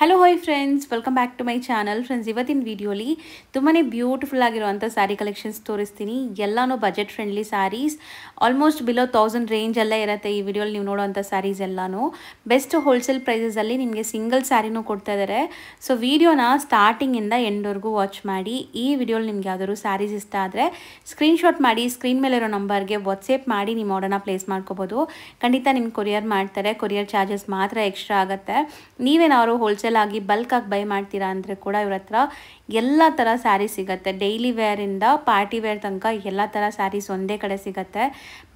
Hello hi friends, welcome back to my channel. Friends, ಇವತ್ತಿನ ವಿಡಿಯೋಲಿ ತುಂಬಾ ಬ್ಯೂಟಿಫುಲ್ ಆಗಿರುವಂಥ ಸ್ಯಾರಿ ಕಲೆಕ್ಷನ್ಸ್ ತೋರಿಸ್ತೀನಿ. ಎಲ್ಲನೂ budget friendly saris, almost below 1000 ರೇಂಜಲ್ಲೇ ಇರುತ್ತೆ. ಈ ವಿಡಿಯೋಲಿ ನೀವು ನೋಡೋವಂಥ ಸ್ಯಾರೀಸ್ ಎಲ್ಲನೂ ಬೆಸ್ಟ್ ಹೋಲ್ಸೇಲ್ ಪ್ರೈಸಸಲ್ಲಿ ನಿಮಗೆ ಸಿಂಗಲ್ ಸ್ಯಾರಿನೂ ಕೊಡ್ತಾ ಇದ್ದಾರೆ. ಸೊ ವಿಡಿಯೋನ ಸ್ಟಾರ್ಟಿಂಗಿಂದ ಎಂಡ್ವರೆಗೂ ವಾಚ್ ಮಾಡಿ. ಈ ವಿಡಿಯೋಲಿ ನಿಮ್ಗೆ ಯಾವ್ದಾದ್ರು ಸ್ಯಾರೀಸ್ ಇಷ್ಟ ಆದರೆ ಸ್ಕ್ರೀನ್ಶಾಟ್ ಮಾಡಿ ಸ್ಕ್ರೀನ್ ಮೇಲೆ ಇರೋ ನಂಬರ್ಗೆ ವಾಟ್ಸಪ್ ಮಾಡಿ ನಿಮ್ಮ ಆರ್ಡರ್ನ ಪ್ಲೇಸ್ ಮಾಡ್ಕೋಬೋದು. ಖಂಡಿತ ನಿಮ್ಗೆ ಕೊರಿಯರ್ ಮಾಡ್ತಾರೆ. ಕೊರಿಯರ್ ಚಾರ್ಜಸ್ ಮಾತ್ರ ಎಕ್ಸ್ಟ್ರಾ ಆಗುತ್ತೆ. ನೀವೇನಾದ್ರು ಹೋಲ್ಸೇಲ್ ಆಗಿ ಬಲ್ಕ್ ಆಗಿ ಬೈ ಮಾಡ್ತೀರಾ ಅಂದರೆ ಕೂಡ ಇವ್ರ ಹತ್ರ ಎಲ್ಲ ಥರ ಸ್ಯಾರಿ ಸಿಗುತ್ತೆ. ಡೈಲಿ ವೇರಿಂದ ಪಾರ್ಟಿ ವೇರ್ ತನಕ ಎಲ್ಲ ಥರ ಸ್ಯಾರೀಸ್ ಒಂದೇ ಕಡೆ ಸಿಗುತ್ತೆ.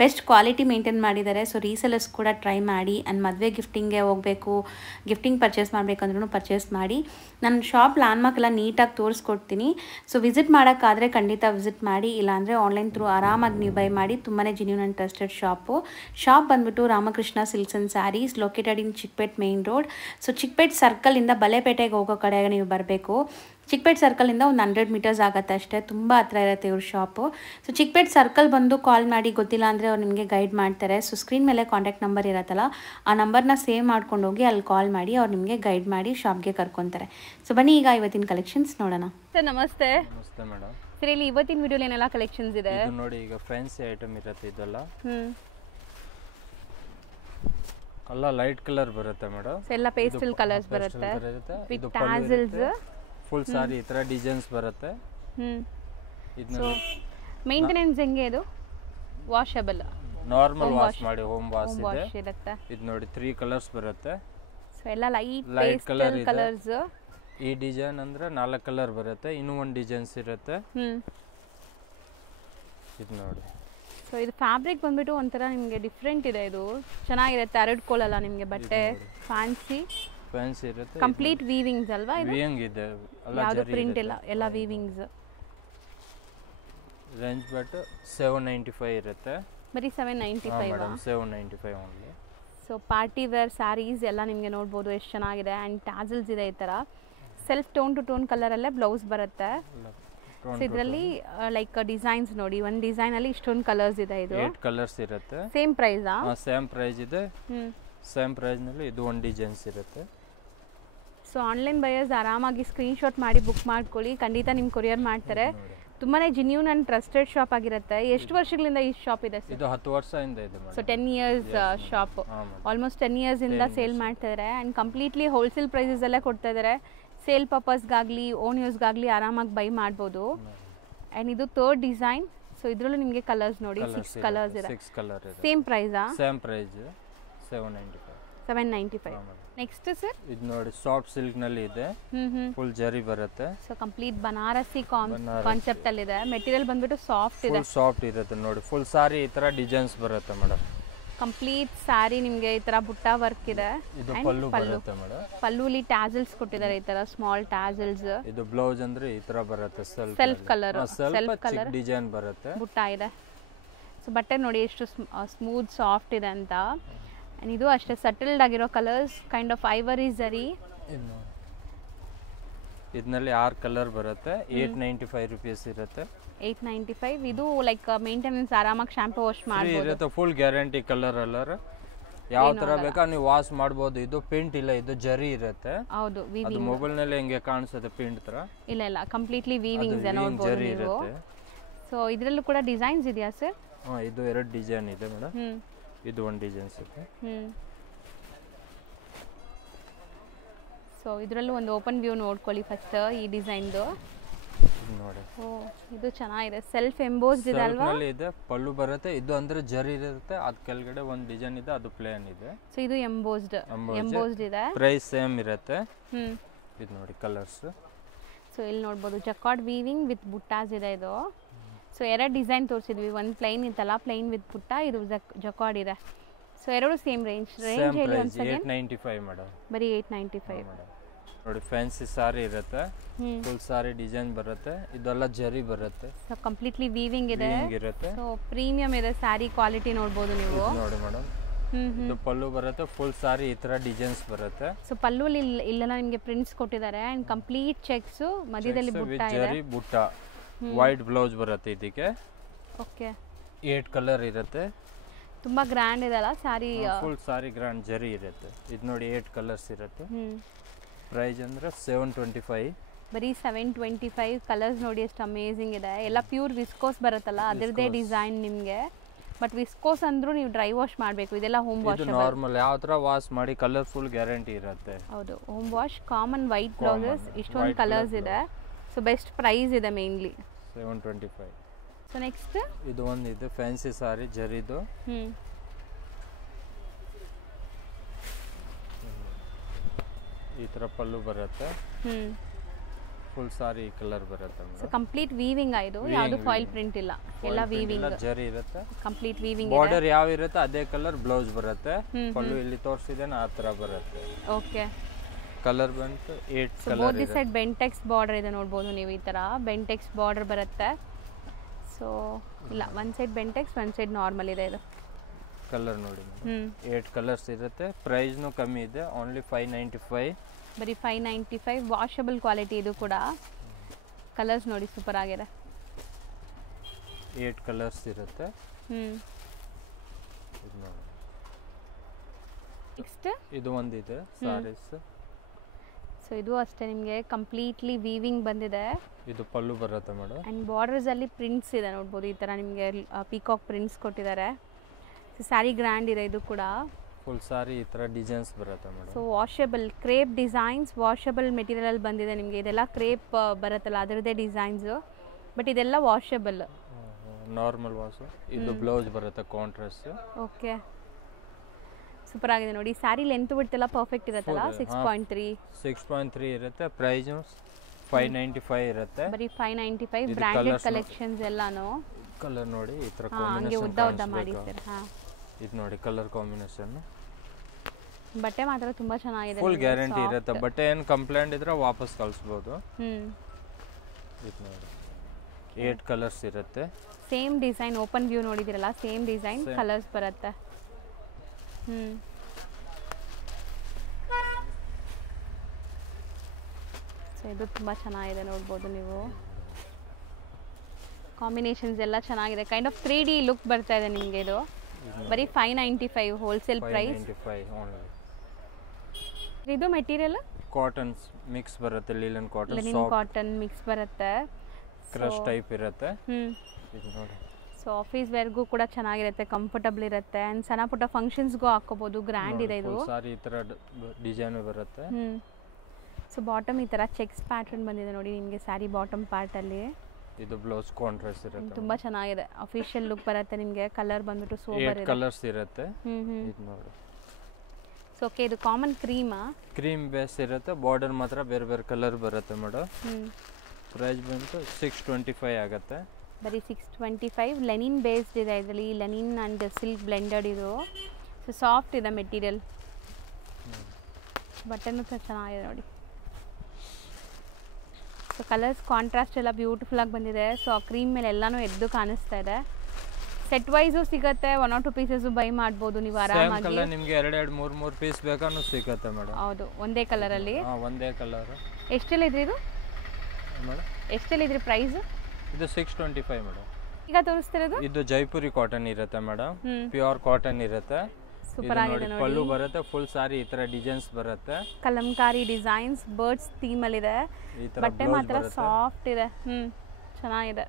ಬೆಸ್ಟ್ ಕ್ವಾಲಿಟಿ ಮೇಂಟೈನ್ ಮಾಡಿದ್ದಾರೆ. ಸೊ ರೀಸೆಲರ್ಸ್ ಕೂಡ ಟ್ರೈ ಮಾಡಿ. ಆ್ಯಂಡ್ ಮದುವೆ ಗಿಫ್ಟಿಂಗ್ಗೆ ಹೋಗಬೇಕು, ಗಿಫ್ಟಿಂಗ್ ಪರ್ಚೇಸ್ ಮಾಡಬೇಕಂದ್ರೂ ಪರ್ಚೇಸ್ ಮಾಡಿ. ನನ್ನ ಶಾಪ್ ಲ್ಯಾಂಡ್ಮಾರ್ಕ್ ಎಲ್ಲ ನೀಟಾಗಿ ತೋರಿಸ್ಕೊಡ್ತೀನಿ. ಸೊ ವಿಸಿಟ್ ಮಾಡೋಕ್ಕಾದರೆ ಖಂಡಿತ ವಿಸಿಟ್ ಮಾಡಿ. ಇಲ್ಲಾಂದರೆ ಆನ್ಲೈನ್ ಥ್ರೂ ಆರಾಮಾಗಿ ನೀವು ಬೈ ಮಾಡಿ. ತುಂಬಾ ಜೆನ್ಯೂನ್ ಆ್ಯಂಡ್ ಟ್ರಸ್ಟೆಡ್ ಶಾಪ್ ಬಂದುಬಿಟ್ಟು Ramakrishna silks and sarees, located in Chickpet main road. So Chickpet ಸರ್ಕಲಿಂದ ಬಲೇಪೇಟೆಗೆ ಹೋಗೋ ಕಡೆಗೆ ನೀವು ಬರಬೇಕು. ಚಿಕ್ಕಪೇಟ್ ಸರ್ಕಲಿಂದ ಒಂದು 100 ಮೀಟರ್ಸ್ ಆಗುತ್ತೆ ಅಷ್ಟೇ. ತುಂಬ ಹತ್ರ ಇರುತ್ತೆ ಇವ್ರ ಶಾಪು. ಸೊ ಚಿಕ್ಕಪೇಟ್ ಸರ್ಕಲ್ ಬಂದು ಕಾಲ್ ಮಾಡಿ, ಗೊತ್ತಿಲ್ಲ ಅಂದರೆ ಅವ್ರು ನಿಮಗೆ ಗೈಡ್ ಮಾಡ್ತಾರೆ. ಸೊ ಸ್ಕ್ರೀನ್ ಮೇಲೆ ಕಾಂಟ್ಯಾಕ್ಟ್ ನಂಬರ್ ಇರುತ್ತಲ್ಲ, ಆ ನಂಬರ್ನ ಸೇವ್ ಮಾಡ್ಕೊಂಡು ಹೋಗಿ ಅಲ್ಲಿ ಕಾಲ್ ಮಾಡಿ ಅವ್ರು ನಿಮಗೆ ಗೈಡ್ ಮಾಡಿ ಶಾಪ್ಗೆ ಕರ್ಕೊತಾರೆ. ಸೊ ಬನ್ನಿ ಈಗ ಇವತ್ತಿನ ಕಲೆಕ್ಷನ್ಸ್ ನೋಡೋಣ. ಸರ್ ನಮಸ್ತೆ. ನಮಸ್ತೆ ಮೇಡಮ್. ಸರ್ ಇಲ್ಲಿ ಇವತ್ತಿನ ವಿಡಿಯೋಲಿ ಏನೆಲ್ಲ ಕಲೆಕ್ಷನ್ಸ್ ಇದೆ? ಇದು ನೋಡಿ, ಈಗ ಫ್ಯಾನ್ಸಿ ಐಟಮ್ ಇರುತ್ತೆ ಇದೆಲ್ಲ. ಎಲ್ಲ ಲೈಟ್ ಕಲರ್ ಬರುತ್ತೆ ಮೇಡಮ್. ಎಲ್ಲ ಪೇಸ್ಟಲ್ ಕಲರ್ಸ್ ಬರುತ್ತೆ. ವಿತ್ ಟ್ಯಾಸಲ್ಸ್, ಫುಲ್ ಸಾರಿ ಈ ತರ ಡಿಸೈನ್ಸ್ ಬರುತ್ತೆ. ಸೊ ಮೇಂಟೆನೆನ್ಸ್ ಹೆಂಗೆ? ಇದು ವಾಷಬಲ್, ನಾರ್ಮಲ್ ವಾಶ್ ಮಾಡಿ ಹೋಮ್ ವಾಶ್ ಇರುತ್ತೆ. ಇದು ನೋಡಿ 3 ಕಲರ್ಸ್ ಬರುತ್ತೆ. ಸೊ ಎಲ್ಲ ಲೈಟ್ ಕಲರ್ ಕಲರ್ಸ್. ಈ ಡಿಸೈನ್ ಅಂದ್ರೆ 4 ಕಲರ್ ಬರುತ್ತೆ. ಇನ್ನೂ ಒಂದು ಡಿಸೈನ್ಸ್ ಇರುತ್ತೆ. ಇದು ನೋಡಿ. ಸೊ ಇದು ಫ್ಯಾಬ್ರಿಕ್ ಬಂದ್ಬಿಟ್ಟು ಒಂಥರ ನಿಮಗೆ ಡಿಫ್ರೆಂಟ್ ಇದೆ. ಇದು ಚೆನ್ನಾಗಿರುತ್ತೆ. ಅರಡ್ಕೊಳ್ಳಲ್ಲ ನಿಮಗೆ ಬಟ್ಟೆ. ಫ್ಯಾನ್ಸಿ ಇರುತ್ತೆ. ಕಂಪ್ಲೀಟ್ ವೀವಿಂಗ್ಸ್ ಅಲ್ವಾ? ಇದು ವೀವಿಂಗ್ ಇದೆ, ಯಾವುದು ಪ್ರಿಂಟ್ ಇಲ್ಲ, ಎಲ್ಲ ವೀವಿಂಗ್ಸ್. ರೇಂಜ್ ಬಟ್ 795 ಇರುತ್ತೆ. ಬರೀ 795. 795 only. So party wear saris ಎಲ್ಲ ನಿಮಗೆ ನೋಡ್ಬೋದು ಎಷ್ಟು ಚೆನ್ನಾಗಿದೆ. ಆ್ಯಂಡ್ ಟ್ಯಾಸಲ್ಸ್ ಇದೆ. ಈ ಥರ ಸೆಲ್ಫ್ ಟೋನ್ ಟು ಟೋನ್ ಕಲರಲ್ಲೇ ಬ್ಲೌಸ್ ಬರುತ್ತೆ. ಸೊ ಇದರಲ್ಲಿ ಲೈಕ್ ಡಿಸೈನ್ಸ್ ನೋಡಿ, ಒಂದು ಡಿಸೈನಲ್ಲಿ ಇಷ್ಟೊಂದು ಕಲರ್ಸ್ ಇದೆ. ಇದು 8 ಕಲರ್ಸ್ ಇರುತ್ತೆ. ಸೇಮ್ ಪ್ರೈಸಾ? ಸೇಮ್ ಪ್ರೈಸ್ ಇದೆ. ಸೇಮ್ ಪ್ರೈಸ್ನಲ್ಲಿ ಇದು ಒಂದು ಡಿಸೈನ್ಸ್ ಇರುತ್ತೆ. ಸೊ ಆನ್ಲೈನ್ ಬಯರ್ಸ್ ಆರಾಮಾಗಿ ಸ್ಕ್ರೀನ್ಶಾಟ್ ಮಾಡಿ ಬುಕ್ ಮಾಡ್ಕೊಳ್ಳಿ. ಖಂಡಿತ ನಿಮ್ಗೆ ಕೊರಿಯರ್ ಮಾಡ್ತಾರೆ. ತುಂಬಾ ಜೆನ್ಯೂನ್ ಆ್ಯಂಡ್ ಟ್ರಸ್ಟೆಡ್ ಶಾಪ್ ಆಗಿರುತ್ತೆ. ಎಷ್ಟು ವರ್ಷಗಳಿಂದ ಈ ಶಾಪ್ ಇದೆ? ಇದು 10 ವರ್ಷದಿಂದ ಇದೆ. So 10 years shop. ಆಲ್ಮೋಸ್ಟ್ 10 ಇಯರ್ಸಿಂದ ಸೇಲ್ ಮಾಡ್ತಾ ಇದ್ದಾರೆ. ಆ್ಯಂಡ್ ಕಂಪ್ಲೀಟ್ಲಿ ಹೋಲ್ಸೇಲ್ ಪ್ರೈಸಸಲ್ಲೇ ಕೊಡ್ತಾ ಇದ್ದಾರೆ. ಸೇಲ್ ಪರ್ಪಸ್ಗಾಗಲಿ ಓನ್ ಯೂಸ್ಗಾಗಲಿ ಆರಾಮಾಗಿ ಬೈ ಮಾಡ್ಬೋದು. ಆ್ಯಂಡ್ ಇದು 3rd ಡಿಸೈನ್. ಸೊ ಇದರಲ್ಲೂ ನಿಮಗೆ ಕಲರ್ಸ್ ನೋಡಿ, 6 ಕಲರ್ಸ್ ಇದೆ. ಸೇಮ್ ಪ್ರೈಸಾ? Same price 795. ನೆಕ್ಸ್ಟ್ ಸರ್, ಇದು ನೋಡಿ ಸಾಫ್ಟ್ ಸಿಲ್ಕ್ ನಲ್ಲಿ ಇದೆ. ಫುಲ್ ಜರಿ ಬರುತ್ತೆ. ಸೊ ಕಂಪ್ಲೀಟ್ ಬನಾರಸಿ ಕಾನ್ಸೆಪ್ಟ್ ಅಲ್ಲಿ ಇದೆ. ಮೆಟೀರಿಯಲ್ ಬಂದ್ಬಿಟ್ಟು ಸಾಫ್ಟ್ ಇದೆ. ಸಾಫ್ಟ್ ಇರುತ್ತೆ ನೋಡಿ. ಫುಲ್ ಸಾರಿ ಈ ತರ ಡಿಸೈನ್ಸ್ ಬರುತ್ತೆ ಮೇಡಮ್. ಕಂಪ್ಲೀಟ್ ಸ್ಯಾರಿ ನಿಮಗೆ ಈ ತರ ಬುಟ್ಟ ವರ್ಕ್ ಇದೆ. ಇದು ಪಲ್ಲು ಬರುತ್ತೆ ಮೇಡಮ್. ಪಲ್ಲುಲಿ ಟ್ಯಾಸಲ್ಸ್ ಕೊಟ್ಟಿದ್ದಾರೆ, ಈ ತರ ಸ್ಮಾಲ್ ಟ್ಯಾಸಲ್ಸ್. ಇದು ಬ್ಲೌಸ್ ಅಂದ್ರೆ ಈ ತರ ಬರುತ್ತೆ. Self colour, self colour design ಬರುತ್ತೆ. ಬುಟ್ಟ ಇದೆ. ಸೊ ಬಟ್ಟೆ ನೋಡಿ ಎಷ್ಟು ಸ್ಮೂತ್ ಸಾಫ್ಟ್ ಇದೆ ಅಂತ. ಇದು ಅಷ್ಟೇ ಸಟಲ್ಡ್ ಆಗಿರೋ ಕಲರ್ಸ್, ಕೈಂಡ್ ಆಫ್ ಐವರಿ ಜರಿ. ಇದರಲ್ಲಿ 6 ಕಲರ್ ಬರುತ್ತೆ. 895 ರೂಪೀಸ್ ಇರುತ್ತೆ. 895. ಇದು ಲೈಕ್ ಮೇಂಟೆನೆನ್ಸ್ ಆರಾಮಾಗಿ ಶಾಂಪೂ ವಾಶ್ ಮಾಡಬಹುದು. ಫುಲ್ ಗ್ಯಾರಂಟಿ ಕಲರ್ ಅಲ್ಲರ್ ಯಾವ ತರ ಬೇಕಾ ನೀವು ವಾಶ್ ಮಾಡಬಹುದು. ಇದು ಪೇಂಟ್ ಇಲ್ಲ, ಇದು ಜರಿ ಇರುತ್ತೆ. ಹೌದು, ಅದು ಮೊಬೈಲ್ ನಲ್ಲಿ ಹೆಂಗೆ ಕಾಣಿಸುತ್ತೆ ಪೇಂಟ್ ತರ. ಇಲ್ಲ ಕಂಪ್ಲೀಟ್ಲಿ ವೀವಿಂಗ್ಸ್ ನೋಡಬಹುದು ನೀವು. ಸೊ ಇದರಲ್ಲೂ ಕೂಡ ಡಿಸೈನ್ಸ್ ಇದೆಯಾ ಸರ್? ಇದು 2 ಡಿಸೈನ್ ಇದೆ ಮೇಡಮ್. ಇದು ಒಂದು ಡಿಸೈನ್ಸ್ ಇದೆ. ಸೊ ಇದರಲ್ಲೂ ಒಂದು ಓಪನ್ ವ್ಯೂ ನೋಡ್ಕೊಳ್ಳಿ ಫಸ್ಟ್. ಈ ಡಿಸೈನ್ದು ನೋಡಿ. ಇದು ಚೆನ್ನಾಗಿದೆ. ಸೆಲ್ಫ್ ಎಂಬೋಸ್ಡ್ ಇದೆ ಅಲ್ವಾ? ಇದೆ. ಪಲ್ಲು ಬರುತ್ತೆ. ಇದು ಅಂದ್ರೆ ಜರಿ ಇರುತ್ತೆ. ಅದ ಕೆಳಗಡೆ ಒಂದು ಡಿಸೈನ್ ಇದೆ, ಅದು ಪ್ಲೇನ್ ಇದೆ. ಸೊ ಇದು ಎಂಬೋಸ್ಡ್ ಇದೆ. ಪ್ರೈಸ್ ಸೇಮ್ ಇರುತ್ತೆ. ಇದು ನೋಡಿ ಕಲರ್ಸ್. ಸೊ ಇಲ್ಲಿ ನೋಡಬಹುದು ಜಕಾರ್ಡ್ ವೀವಿಂಗ್ ವಿತ್ ಬುಟ್ಟಾಸ್ ಇದೆ ಇದು. ಸೊ 2 ಡಿಸೈನ್ ತೋರಿಸಿದ್ವಿ. ಒಂದು ಪ್ಲೈನ್ ಇತ್ತಲ್ಲ, ಪ್ಲೈನ್ ವಿತ್ ಬುಟ್ಟ. ಇದು ಜಕಾರ್ಡ್ ಇದೆ. ಸೊ ಎರಡು ಸೇಮ್ ರೇಂಜ್ ಹೇಳಿ ಒಂದು ಸೆಕೆಂಡ್. 895 ಮೇಡಮ್. ಬರೀ 895 ನೋಡಿ. ಫ್ಯಾನ್ಸಿ ಸಾರಿ ಇರುತ್ತೆ. ಫುಲ್ ಸಾರಿ ಡಿಸೈನ್ ಬರುತ್ತೆ. ಇದೆಲ್ಲ ಜರಿ ಬರುತ್ತೆ. ಸೊ ಕಂಪ್ಲೀಟ್ಲಿ ವೀವಿಂಗ್ ಇದೆ. ಸೊ ಪ್ರೀಮಿಯಂ ಇದೆ. ಸಾರಿ ಕ್ವಾಲಿಟಿ ನೋಡಬಹುದು ನೀವು. ನೋಡಿ ಮೇಡಮ್. ಇದು ಪಲ್ಲು ಬರುತ್ತೆ. ಫುಲ್ ಸಾರಿ ಈ ತರ ಡಿಸೈನ್ಸ್ ಬರುತ್ತೆ. ಸೊ ಪಲ್ಲುಲಿ ಇಲ್ಲೆಲ್ಲ ನಿಮಗೆ ಪ್ರಿಂಟ್ಸ್ ಕೊಟ್ಟಿದ್ದಾರೆ. ಅಂಡ್ ಕಂಪ್ಲೀಟ್ ಚೆಕ್ಸ್, ಮಧ್ಯದಲ್ಲಿ ಬುಟ್ಟ ಇದೆ. ಜರಿ ಬುಟ್ಟ. ವೈಟ್ ಬ್ಲೌಸ್ ಬರುತ್ತೆ ಇದಕ್ಕೆ. ಓಕೆ. 8 ಕಲರ್ ಇರುತ್ತೆ. ತುಂಬಾ ಗ್ರ್ಯಾಂಡ್ ಇದೆ ಅಲ್ಲ ಸಾರಿ? ಫುಲ್ ಸಾರಿ ಗ್ರ್ಯಾಂಡ್ ಜರಿ ಇರುತ್ತೆ. ಇದು ನೋಡಿ 8 ಕಲರ್ಸ್ ಇರುತ್ತೆ. ಪ್ರೈಸ್ ಅಂದರೆ 725. ಬರೀ 725. ಕಲರ್ಸ್ ನೋಡಿ ಎಷ್ಟು ಅಮೇಝಿಂಗ್ ಇದೆ. ಎಲ್ಲ ಪ್ಯೂರ್ ವಿಸ್ಕೋಸ್ ಬರುತ್ತಲ್ಲ ಅದರದ್ದೇ ಡಿಸೈನ್ ನಿಮಗೆ. ಬಟ್ ವಿಸ್ಕೋಸ್ ಅಂದ್ರೂ ನೀವು ಡ್ರೈ ವಾಶ್ ಮಾಡಬೇಕು. ಇದೆಲ್ಲ ಹೋಮ್ ವಾಶ್. ಇದು ನಾರ್ಮಲ್ ಯಾವ ಥರ ವಾಶ್ ಮಾಡಿ ಕಲರ್ಫುಲ್ ಗ್ಯಾರಂಟಿ ಇರುತ್ತೆ. ಹೌದು, home wash. Common white blouses ಇಷ್ಟೊಂದು ಕಲರ್ಸ್ ಇದೆ. ಸೊ ಬೆಸ್ಟ್ ಪ್ರೈಸ್ ಇದೆ ಮೇನ್ಲಿ 725. ಸೊ ನೆಕ್ಸ್ಟ್ ಇದು ಒಂದು ಇದು ಫ್ಯಾನ್ಸಿ ಸಾರಿ ಜರಿದು. ಈ ಥರ ಪಲ್ಲು ಬರುತ್ತೆ. ಫುಲ್ ಸಾರಿ ಕಲರ್ ಬರುತ್ತೆ. ಸೊ ಕಂಪ್ಲೀಟ್ ವೀವಿಂಗ್ ಆಯ್ತು, ಯಾವುದು ಫಾಯಿಲ್ ಪ್ರಿಂಟ್ ಇಲ್ಲ, ಎಲ್ಲ ವೀವಿಂಗ್ ಜರಿ ಇರುತ್ತೆ. Complete weaving. ಬಾರ್ಡರ್ ಯಾವ ಇರುತ್ತೆ ಅದೇ ಕಲರ್ ಬ್ಲೌಸ್ ಬರುತ್ತೆ. ಪಲ್ಲು ಇಲ್ಲಿ ತೋರಿಸಿದ್ದೇನೆ ಆ ಥರ ಬರುತ್ತೆ. ಓಕೆ. ಕಲರ್ ಬಂತು 8 colour. Both the side Bentex border ಇದೆ ನೋಡ್ಬೋದು ನೀವು. ಈ ಥರ ಬೆಂಟೆಕ್ಸ್ ಬಾರ್ಡರ್ ಬರುತ್ತೆ. ಸೊ ಇಲ್ಲ, one side Bentex, one side normal ಇದೆ. ಇದು ಕಲರ್ ನೋಡಿ 8 ಕಲರ್ಸ್ ಇರುತ್ತೆ. ಪ್ರೈಸ್ನು ಕಮ್ಮಿ ಇದೆ, ಓನ್ಲಿ 595. ಬರೀ 595. ವಾಷಬಲ್ ಕ್ವಾಲಿಟಿ ಇದು ಕೂಡ. ಕಲರ್ಸ್ ನೋಡಿ ಸೂಪರ್ ಆಗಿದೆ. 8 ಕಲರ್ಸ್ ಇರುತ್ತೆ. ಇದು ನೋಡಿ. ನೆಕ್ಸ್ಟ್ ಇದು ಒಂದಿದೆ ಸಾರೀಸ್. ಸೊ ಇದು ಅಷ್ಟೇ ನಿಮಗೆ ಕಂಪ್ಲೀಟ್ಲಿ ವೀವಿಂಗ್ ಬಂದಿದೆ. ಇದು ಪಲ್ಲು ಬರುತ್ತೆ ಮೇಡಮ್. ಆ್ಯಂಡ್ ಬಾರ್ಡರ್ಸ್ ಅಲ್ಲಿ ಪ್ರಿಂಟ್ಸ್ ಇದೆ ನೋಡ್ಬೋದು. ಈ ಥರ ನಿಮಗೆ ಪೀಕಾಕ್ ಪ್ರಿಂಟ್ಸ್ ಕೊಟ್ಟಿದ್ದಾರೆ. ಸೊ ಸ್ಯಾರಿ ಗ್ರ್ಯಾಂಡ್ ಇದೆ ಇದು ಕೂಡ. ಫುಲ್ ಸಾರಿ ಈ ಥರ ಡಿಸೈನ್ಸ್ ಬರುತ್ತೆ madam. So washable crepe designs, washable material ಬಂದಿದೆ ನಿಮಗೆ. ಇದೆಲ್ಲ ಕ್ರೇಪ್ ಬರುತ್ತಲ್ಲ ಅದರದ್ದೇ ಡಿಸೈನ್ಸು. ಬಟ್ ಇದೆಲ್ಲ ವಾಷಬಲ್, ನಾರ್ಮಲ್ ವಾಶು. ಇದು ಬ್ಲೌಸ್ ಬರುತ್ತೆ ಕಾಂಟ್ರಾಸ್ಟ್. ಓಕೆ, ಸೂಪರ್ ಆಗಿದೆ ನೋಡಿ. ಸ್ಯಾರಿ ಲೆಂತ್ ಬಿಡ್ತೆಲ್ಲ ಪರ್ಫೆಕ್ಟ್ ಇರುತ್ತಲ್ಲ. 6.3. 6.3 ಇರುತ್ತೆ. ಪ್ರೈಸ್ 595 ಇರುತ್ತೆ. ಬರೀ 595. ಬ್ರ್ಯಾಂಡೆಡ್ ಕಲೆಕ್ಷನ್ಸ್ ಎಲ್ಲಾನು. ಕಲರ್ ನೋಡಿ ಈ ಥರ ಹಂಗೆ ಉದ್ದ ಉದ್ದ ಮಾಡಿ ಸರ್. ಹಾಂ, ಇದು ನೋಡಿ ಕಲರ್ ಕಾಂಬಿನೇಷನ್. ಬಟ್ಟೆ ಮಾತ್ರ ತುಂಬಾ ಚೆನ್ನಾಗಿದೆ. ಫುಲ್ ಗ್ಯಾರಂಟಿ ಇರುತ್ತೆ. ಬಟ್ಟೆ ಏನು ಕಂಪ್ಲೇಂಟ್ ಇದ್ರೆ ವಾಪಸ್ ಕಳಿಸ್ಬೋದು. ಇದು ನೋಡಿ 8 ಕಲರ್ಸ್ ಇರುತ್ತೆ. ಸೇಮ್ ಡಿಸೈನ್ ಓಪನ್ ವ್ಯೂ ನೋಡಿದಿರಲ್ಲ, ಸೇಮ್ ಡಿಸೈನ್ ಕಲರ್ಸ್ ಬರುತ್ತೆ. ಸೊ ಇದು ತುಂಬ ಚೆನ್ನಾಗಿದೆ ನೋಡ್ಬೋದು ನೀವು. ಕಾಂಬಿನೇಷನ್ಸ್ ಎಲ್ಲ ಚೆನ್ನಾಗಿದೆ. ಕೈಂಡ್ ಆಫ್ 3D ಲುಕ್ ಬರ್ತಾ ಇದೆ ನಿಮಗೆ. ಇದು ಬರೀ 595 ಹೋಲ್ಸೇಲ್ ಪ್ರೈಸ್. ಇದು ಮೆಟೀರಿಯಲ್ ಕಾಟನ್ ಮಿಕ್ಸ್ ಬರುತ್ತೆ. Linen cotton, linen cotton mix ಬರುತ್ತೆ. ಕ್ರಶ್ ಟೈಪ್ ಇರುತ್ತೆ. ಇದು ನೋಡಿ. ಸೊ ಆಫೀಸ್ ವೇರ್ಗೂ ಕೂಡ ಚೆನ್ನಾಗಿರುತ್ತೆ, ಕಂಫರ್ಟಬಲ್ ಇರುತ್ತೆ. ಆ್ಯಂಡ್ ಸಣ್ಣ ಪುಟ್ಟ ಫಂಕ್ಷನ್ಸ್ಗೂ ಹಾಕೋಬೋದು. ಗ್ರ್ಯಾಂಡ್ ಇದೆ ಇದು. ಸಾರಿ ಈ ಥರ ಡಿಸೈನ್ ಬರುತ್ತೆ. ಸೊ ಬಾಟಮ್ ಈ ಥರ ಚೆಕ್ಸ್ ಪ್ಯಾಟರ್ನ್ ಬಂದಿದೆ ನೋಡಿ ನಿಮಗೆ ಸ್ಯಾರಿ ಬಾಟಮ್ ಪಾರ್ಟಲ್ಲಿ. ಇದು ಬ್ಲೌಸ್ ಕಾಂಟ್ರಾಸ್ಟ್ ಇರುತ್ತೆ. ತುಂಬ ಚೆನ್ನಾಗಿದೆ. ಅಫಿಷಿಯಲ್ ಲುಕ್ ಬರುತ್ತೆ ನಿಮಗೆ. ಕಲರ್ ಬಂದ್ಬಿಟ್ಟು ಸೋಬರ್ ಇದೆ. ಕಲರ್ಸ್ ಇರುತ್ತೆ. ಇದು ನೋಡಿ. ಸೊ ಓಕೆ, ಇದು ಕಾಮನ್ ಕ್ರೀಮಾ? ಕ್ರೀಮ್ ಬೇಸ್ ಇರುತ್ತೆ. ಬಾರ್ಡರ್ ಮಾತ್ರ ಬೇರೆ ಬೇರೆ ಕಲರ್ ಬರುತ್ತೆ ಮೇಡಮ್. ಪ್ರೈಸ್ ಬಂತು 625 ಆಗುತ್ತೆ. ಬರೀ 625. ಲೆನಿನ್ ಬೇಸ್ಡ್ ಇದೆ ಇದರಲ್ಲಿ. ಲೆನಿನ್ ಆ್ಯಂಡ್ ಸಿಲ್ಕ್ ಬ್ಲೆಂಡೆಡ್ ಇದು. ಸೊ ಸಾಫ್ಟ್ ಇದೆ ಮೆಟೀರಿಯಲ್. ಬಟ್ಟೆನೂ ಸಹ ಚೆನ್ನಾಗಿದೆ ನೋಡಿ. ಸೊ ಕಲರ್ಸ್ ಕಾಂಟ್ರಾಸ್ಟ್ ಎಲ್ಲ ಬ್ಯೂಟಿಫುಲ್ ಆಗಿ ಬಂದಿದೆ. ಸೊ ಆ ಕ್ರೀಮ್ ಮೇಲೆ ಎಲ್ಲಾನು ಎದ್ದು ಕಾಣಿಸ್ತಾ ಇದೆ. ಸೆಟ್ ವೈಸು ಸಿಗುತ್ತೆ. 1 or 2 ಪೀಸಸ್ ಬೈ ಮಾಡ್ಬೋದು ನೀವು ಆರಾಮಾಗಿ. ನಿಮಗೆ 2 3 ಪೀಸ್ ಬೇಕಾನು ಸಿಗುತ್ತೆ ಮೇಡಮ್. ಹೌದು, ಒಂದೇ ಕಲರಲ್ಲಿ. ಒಂದೇ ಕಲರ್. ಎಷ್ಟೆಲ್ಲ ಇದ್ರಿ ಇದು ಮೇಡಮ್? ಎಷ್ಟೆಲ್ಲ ಇದ್ರಿ ಪ್ರೈಸ್? ಇದು 625 ಮೇಡಮ್. ಈಗ ತೋರಿಸ್ತಿರೋದು ಇದು ಜೈಪುರಿ ಕಾಟನ್ ಇರುತ್ತೆ ಮೇಡಮ್. ಪ್ಯೂರ್ ಕಾಟನ್ ಇರುತ್ತೆ. ಸೂಪರ್ ಆಗಿದೆ ನೋಡಿ. ಪಲ್ಲು ಬರುತ್ತೆ. ಫುಲ್ ಸಾರಿ ಈ ತರ ಡಿಸೈನ್ಸ್ ಬರುತ್ತೆ. ಕಲಂಕಾರಿ ಡಿಸೈನ್ಸ್ ಬರ್ಡ್ಸ್ ಥೀಮ್ ಅಲ್ಲಿ ಇದೆ. ಬಟ್ಟೆ ಮಾತ್ರ ಸಾಫ್ಟ್ ಇದೆ. ಚೆನ್ನಾಗಿದೆ.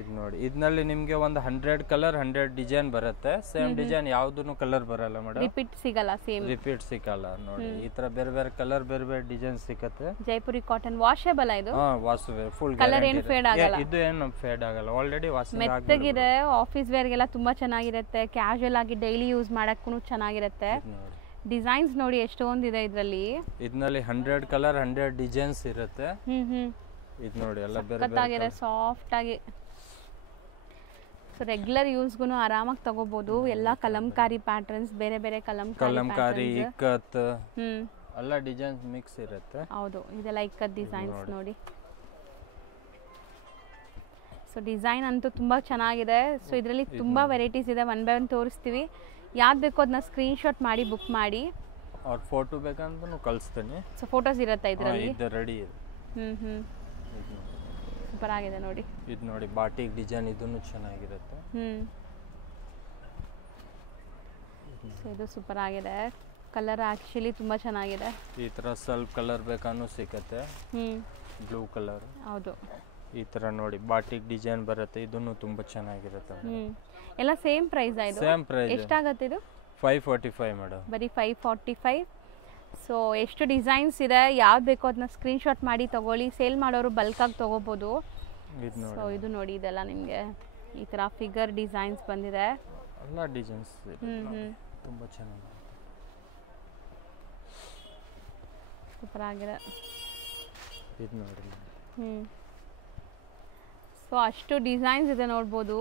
ಇದು ನೋಡಿ. ಇದರಲ್ಲಿ ನಿಮಗೆ ಒಂದು 100 ಕಲರ್ 100 ಡಿಸೈನ್ ಬರುತ್ತೆ. ಸೇಮ್ ಡಿಸೈನ್ ಯಾವುದೂ ಕಲರ್ ಬರಲ್ಲ ಮೇಡಮ್. ರಿಪೀಟ್ ಸಿಗಲ್ಲ. ಸೇಮ್ ರಿಪೀಟ್ ಸಿಗಲ್ಲ ನೋಡಿ. ಈ ತರ ಬೇರೆ ಬೇರೆ ಕಲರ್ ಬೇರೆ ಬೇರೆ ಡಿಸೈನ್ ಸಿಗುತ್ತೆ. ಜೈಪುರಿ ಕಾಟನ್ ವಾಷಬಲ್ ಇದು. ವಾಷಬಲ್ ಫುಲ್ ಕಲರ್ ಏನು ಫೇಡ್ ಆಗಲ್ಲ. ಇದು ಏನು ಫೇಡ್ ಆಗಲ್ಲ. ಆಲ್ರೆಡಿ ವಾಷಿಂಗ್ ಆಗಿದೆ. ಮೆತ್ತಗಿದೆ. ಆಫೀಸ್ ವೇರ್ ಗೆಲ್ಲ ತುಂಬಾ ಚೆನ್ನಾಗಿರುತ್ತೆ. ಕ್ಯಾಶುಯಲ್ ಆಗಿ ಡೈಲಿ ಯೂಸ್ ಮಾಡಕ್ಕೂ ಚೆನ್ನಾಗಿರುತ್ತೆ. ಡಿಸೈನ್ಸ್ ನೋಡಿ ಎಷ್ಟೊಂದು ಇದೆ ಇದರಲ್ಲಿ. ಇದರಲ್ಲಿ 100 ಕಲರ್ 100 ಡಿಸೈನ್ಸ್ ಇರುತ್ತೆ. ಇದು ನೋಡಿ ಎಲ್ಲ ಬೇರೆ ಬೇರೆ ಸಾಫ್ಟ್ ಆಗಿ. ಸೊ ರೆಗ್ಯುಲರ್ ಯೂಸ್ಗೂ ಆರಾಮಾಗಿ ತಗೋಬಹುದು. ಎಲ್ಲ ಕಲಂಕಾರಿ ಪ್ಯಾಟರ್ನ್ಸ್, ಬೇರೆ ಬೇರೆ ಕಲಂಕಾರಿ ಇಕ್ಕತ್ ಎಲ್ಲ ಡಿಸೈನ್ಸ್ ಮಿಕ್ಸ್ ಇರುತ್ತೆ. ಹೌದು, ಇದೆಲ್ಲ ಇಕ್ಕತ್ ಡಿಸೈನ್ಸ್ ನೋಡಿ. ಸೊ ಡಿಸೈನ್ ಅಂತೂ ತುಂಬ ಚೆನ್ನಾಗಿದೆ. ಸೊ ಇದರಲ್ಲಿ ತುಂಬ ವೆರೈಟೀಸ್ ಇದೆ. 1 by 1 ತೋರಿಸ್ತೀವಿ. ಯಾವ್ದು ಬೇಕೋ ಅದನ್ನ ಸ್ಕ್ರೀನ್ಶಾಟ್ ಮಾಡಿ ಬುಕ್ ಮಾಡಿ. ಅವ್ರ ಫೋಟೋ ಬೇಕಂತ ಕಳಿಸ್ತೀನಿ. ಸೊ ಫೋಟೋಸ್ ಇರುತ್ತೆ ಇದರಲ್ಲಿ. ಇದು ರೆಡಿ ಇದೆ. ಸೂಪರ್ ಆಗಿದೆ ನೋಡಿ. ಇದು ನೋಡಿ ಬಾಟಿಕ್ ಡಿಸೈನ್. ಇದನ್ನು ಚೆನ್ನಾಗಿರುತ್ತೆ. ಸೊ ಇದು ಸೂಪರ್ ಆಗಿದೆ. ಕಲರ್ ಆ್ಯಕ್ಚುಲಿ ತುಂಬ ಚೆನ್ನಾಗಿದೆ. ಈ ಥರ ಸ್ವಲ್ಪ ಕಲರ್ ಬೇಕಾದ್ರೂ ಸಿಗುತ್ತೆ. Blue colour. ಹೌದು. ಈ ಥರ ನೋಡಿ ಬಾಟಿಕ್ ಡಿಸೈನ್ ಬರುತ್ತೆ, ಇದನ್ನು ತುಂಬ ಚೆನ್ನಾಗಿರುತ್ತೆ. ಎಲ್ಲ ಸೇಮ್ ಪ್ರೈಸ್ ಇದು? Same price. ಎಷ್ಟಾಗುತ್ತೆ ಇದು? 545 ಮೇಡಮ್. ಬರೀ 545. ಸೊ ಎಷ್ಟು ಡಿಸೈನ್ಸ್ ಇದೆ, ಯಾವ್ದು ಬೇಕೋ ಅದನ್ನ ಸ್ಕ್ರೀನ್ಶಾಟ್ ಮಾಡಿ ತೊಗೊಳ್ಳಿ. ಸೇಲ್ ಮಾಡೋರು ಬಲ್ಕಾಗಿ ತೊಗೋಬೋದು. ಸೊ ಇದು ನೋಡಿ, ಇದೆಲ್ಲ ನಿಮಗೆ ಈ ಥರ ಫಿಗರ್ ಡಿಸೈನ್ಸ್ ಬಂದಿದೆ. ಎಲ್ಲ ಡಿಸೈನ್ಸ್ ತುಂಬ ಚೆನ್ನಾಗಿದೆ, ಸೂಪರ್ ಆಗಿದೆ. ಇದು ನೋಡಿ. ಸೊ ಅಷ್ಟು ಡಿಸೈನ್ಸ್ ಇದೆ ನೋಡ್ಬೋದು.